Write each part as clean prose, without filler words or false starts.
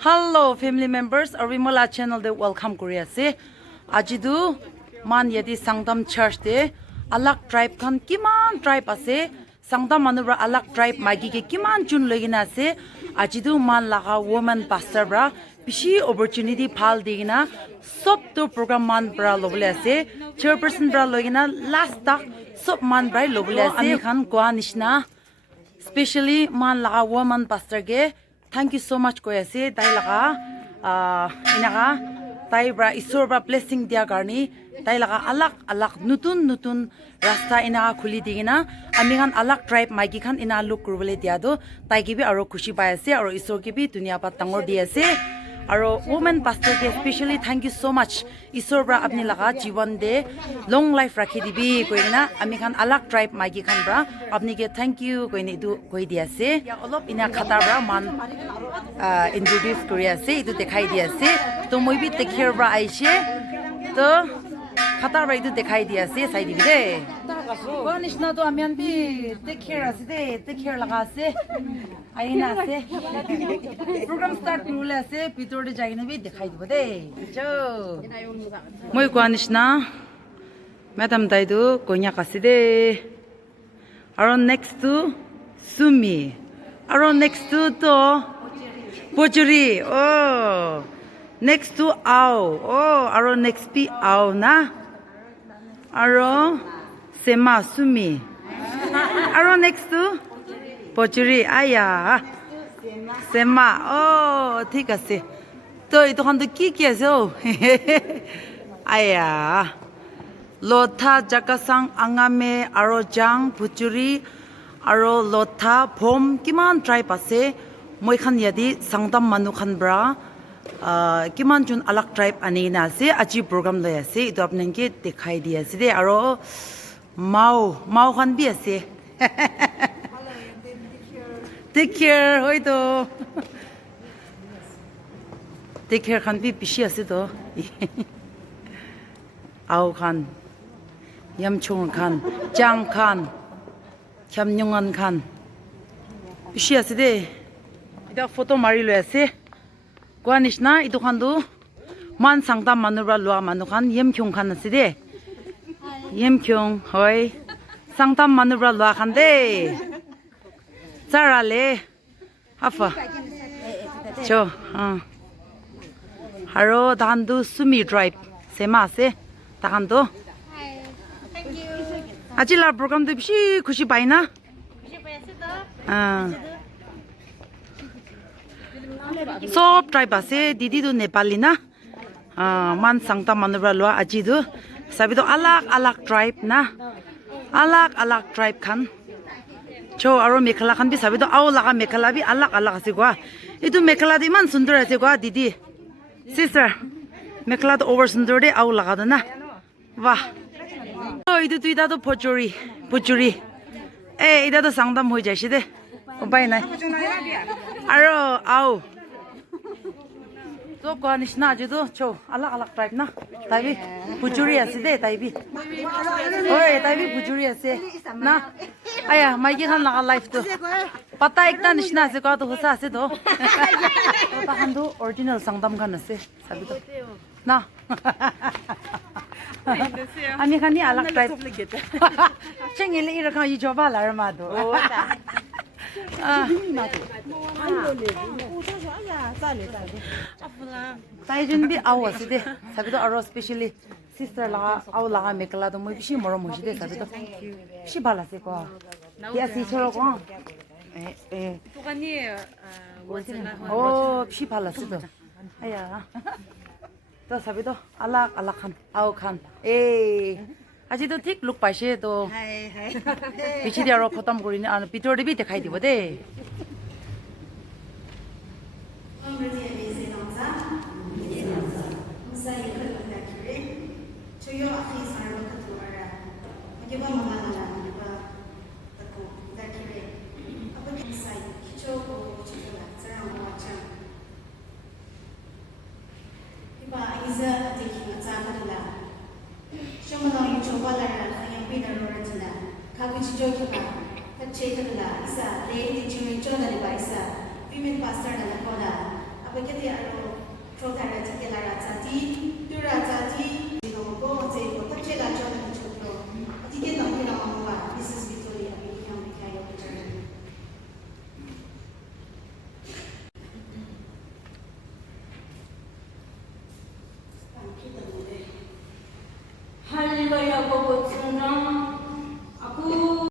Hello family members, Arimala channel de welcome Korea se. Ajidu man yadi Sangdam church de alak tribe kan kiman tribe ase. Sangdam manubra alak tribe magi ke kiman jun lagina ase. Ajidu man laga woman pastor bra bishi opportunity phal digina sob to program man bra lobule ase. Chairperson bra logina last tak sob man bra lobule ase. Ami khan kwa nishna especially man laga woman pastor ge thank you so much koyase tai laga inaga tai bra isor bra blessing dia garni tai laga alak nutun rasta inaga khuli digina ami khan alak tribe maiki khan ina look kurule dia do tai gi bi aro khushi pai ase aro isor gi bi dunia pa tangor di ase aro woman pastor ke especially thank you so much isor bra apni laga jiwan de long life rakhi dibi koina ami khan alak tribe maiki khan bra apni ke thank you koini du koi di ase ya olop ina khata bra man introduce kori ase itu dekhai di ase to moi bi take care bra aise to khata bra itu dekhai di ase sai dibi de konish na to amian bi take care ase de take care laga ase aina ase program start kurule ase pitor de jaina bi dekhai dibo de jo moi konish na madam daidu konya kase de around next to sumi around next to Bojuri, oh, next to Ao, oh, aro next pi Ao na, aro Sema Sumi, aro next to Bojuri, aya, Sema, oh, ঠিক আছে, তো এই দোকান তো কি আছে ও, aya, Lotha Jakasang Angame, aro Jang Bojuri, aro Lotha Pom, kiman tribe আছে. Moi khan yadi Sangdam manu khan bra kiman jun alak tribe ani na ase aji program loi ase itu apnen ke dekhai di ase de aro mau khan bi ase take care hoi to take care khan bi bishi ase to au khan yamchung khan jang khan khyamnyungan khan bishi ase de ida photo mari lo ase kwa nishna itu khan du man Sangdam manubra lua manu khan yemkyung khan ase de yemkyung hoi Sangdam manubra lua khan de zara le hafa cho haro dan du sumi drive sema ase takan du ajila program du bishi khushi pai na sob tribe ase didi du Nepali na man Sangdam manubra lua aji du sabi du alak tribe na alak tribe khan cho aro mekhala khan bi sabi du au laga mekhala bi alak ase kwa itu mekhala di man sundar ase kwa didi sister mekhala du over sundar de au laga da na wah oh itu tu ida du pojuri ida du Sangdam hoi jai shi de upai nai aro au to ko nishna je do cho alak tribe na taibi pujuri ase de taibi oi taibi pujuri ase na aya mai gi khan laga life to pata ekta nishna ase ko to hosa ase do ta khan do original Sangdam khan ase sabi to na ani khan ni alak tribe chengele ira khan yuchobalarü ma do tai jun bi aw ase de sabi to aro specially sister laga aw laga mekala to moi bishi morom hoshi de sabi to bishi bhala se ko ya si choro ko to gani oh bishi bhala se to aya to sabi to alak khan aw khan আজি তো ঠিক লোক পাইছে তো পিছি দি আৰু খতম কৰি নে পিতৰ দি দেখাই দিব দে khakhuchü thüpcheh isa le ti chumi chona le ba isa women pastor na koda apa kita anu program kita lara jadi dura jadi no go je go thüpcheh la jo ni chotro jadi no ni no ma business victoria ni yang kayo kerja 할렐루야 고고츠나 aku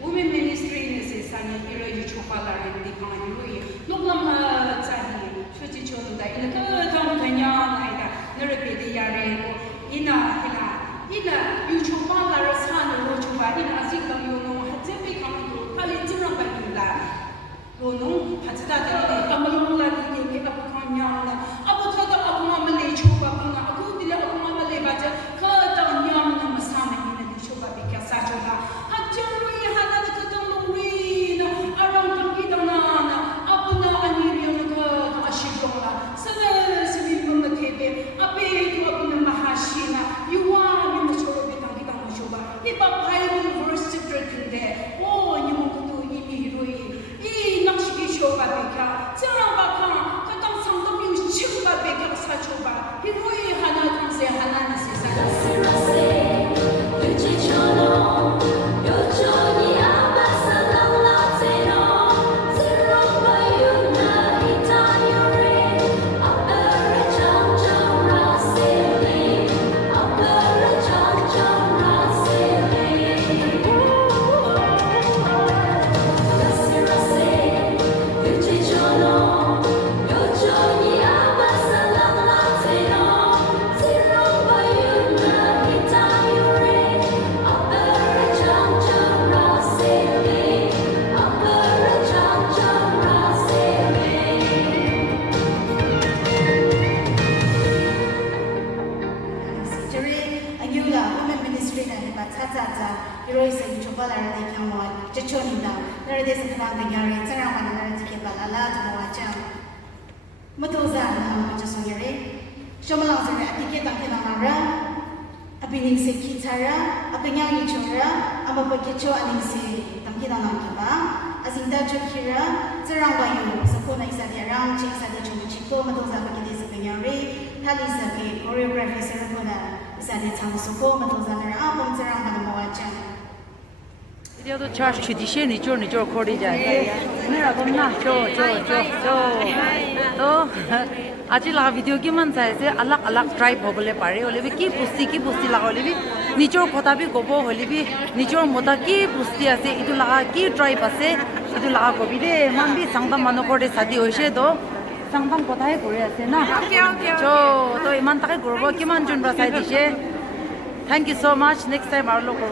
Women Ministry Yuchobalarü ina yuchoba 이봐 바이블 버스들인데 오 니모도 이미 루이 이 낚시기 쇼가 베카 저라바카 가끔 상담이 치우가 베카 사초바 이루이 하나 둘세 하나는 세상 Women Ministry Yuchobalarü Jechoninda, there is a crowd in your Sarah KTBL Matoza, Jasogere, Shomalazar, Apiketa, Apining Sekitara, Apinga Yuchora, Abapakicho Aningse, Tamkina Kiba, Azinda Chokira, Zarabayu, Sapona Isadiara, Chiksadi Chico, Matoza Pakidis Pinyari, Talisaki, choreography Sarapona, Isadi Tamusoko, Matozana, Abam Zaramba Moacha. 이제도 church tradition 이쪽 코리자. 내가 겁나 또 아직 라 비디오 게임만 사이즈 अलग tribe होबले पारे ओलेबी की पुस्ती लगाओलेबी निचो खोताबी गोबो होलेबी निचो मोता की पुस्ती आसे इदु लगा की tribe आसे इदु लगा गोबिदे मानबी 상담 मानो कोडे सादी होइसे도 상담 कोता에 कोरे आसे ना 저 이만 ताके गोरबो किमान जुन बसाई दिसे Thank you so much. Next time our local.